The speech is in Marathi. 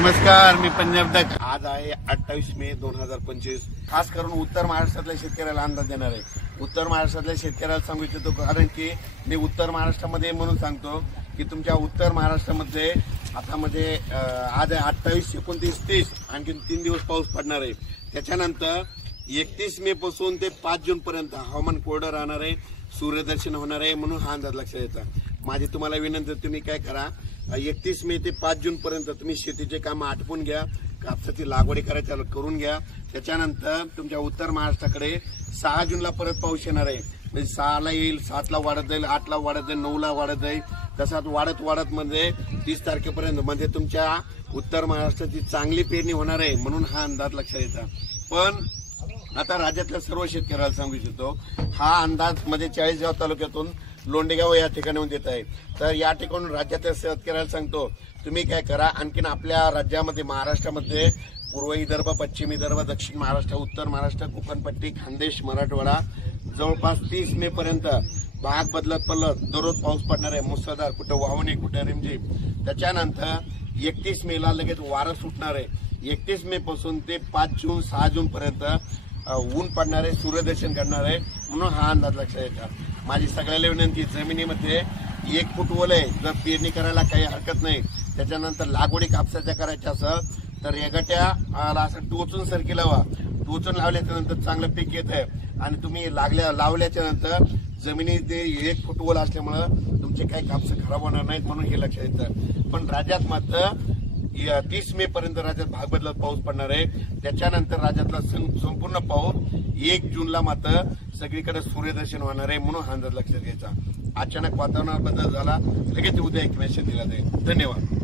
नमस्कार, मी पंजाब तक. आज आहे 28 मे 2025. खास करून उत्तर महाराष्ट्रातल्या शेतकऱ्याला अंदाज देणार आहे. उत्तर महाराष्ट्रातल्या शेतकऱ्याला सांगू इच्छितो कारण की मी उत्तर महाराष्ट्रामध्ये म्हणून सांगतो की तुमच्या उत्तर महाराष्ट्रामध्ये आता आज आहे 28, 29, 30 आणखी 3 दिवस पाऊस पडणार आहे. त्याच्यानंतर 31 मे पासून ते 5 जून पर्यंत हवामान कोरडं राहणार आहे, सूर्यदर्शन होणार आहे. म्हणून हा अंदाज लक्षात येतो. माझी तुम्हाला विनंती, तुम्ही काय करा, 31 मे ते 5 जून पर्यंत तुम्ही शेतीचे काम आटपून घ्या, कापसाची लागवडी करायच्या करून घ्या. त्याच्यानंतर तुमच्या उत्तर महाराष्ट्राकडे 6 जूनला परत पाऊस येणार आहे. म्हणजे 6ला येईल, 7ला वाढत जाईल, 8ला वाढत जाईल, 9ला वाढत जाईल. तसाच वाढत 30 तारखेपर्यंत म्हणजे तुमच्या उत्तर महाराष्ट्राची चांगली पेरणी होणार आहे. म्हणून हा अंदाज लक्षात येतो. पण आता राज्यातल्या सर्व शेतकऱ्याला सांगू इच्छितो, हा अंदाज 40गाव तालुक्यातून लोंडेगाव या ठिकाणी देत आहे. तर या ठिकाणून राज्यातल्या शेतकऱ्याला सांगतो, तुम्ही काय करा, आणखीन आपल्या राज्यामध्ये महाराष्ट्रामध्ये पूर्व विदर्भ, पश्चिम विदर्भ, दक्षिण महाराष्ट्र, उत्तर महाराष्ट्र, कोकणपट्टी, खानदेश, मराठवाडा जवळपास 30 मे पर्यंत भाग बदलत दररोज पाऊस पडणार आहे. मुसळधार, कुठं वाहून, कुठं रिमझिम. त्याच्यानंतर 31 मेला लगेच वारं सुटणार आहे. 31 मे पासून ते 5 जून 6 जून पर्यंत ऊन पडणार आहे, सूर्यदर्शन करणार आहे. म्हणून हा अंदाज लक्षात येतात. माझी सगळ्याला विनंती, जमिनीमध्ये 1 फूट ओल आहे, जर पेरणी करायला काही हरकत नाही. त्याच्यानंतर लागवडी कापसाच्या करायच्या असेल तर रेगाट्याला असं टोचून सरकी लावा. टोचून लावल्याच्या नंतर चांगलं पीक येत आहे. आणि तुम्ही लावल्याच्या नंतर जमिनीत 1 फूट ओल असल्यामुळं तुमचे काही कापस खराब होणार नाहीत. म्हणून हे लक्षात येतं. पण राज्यात मात्र 30 मे पर्यंत राज्यात भाग बदलत पाऊस पडणार आहे. त्याच्यानंतर राज्यातला संपूर्ण पाऊस 1 जूनला मात्र सगळीकडे सूर्यदर्शन होणार आहे. म्हणून हा अंदाज लक्षात घ्यायचा. अचानक वातावरणात बदल झाला, लगेच उद्या एक मेसेज दिला जाईल. धन्यवाद.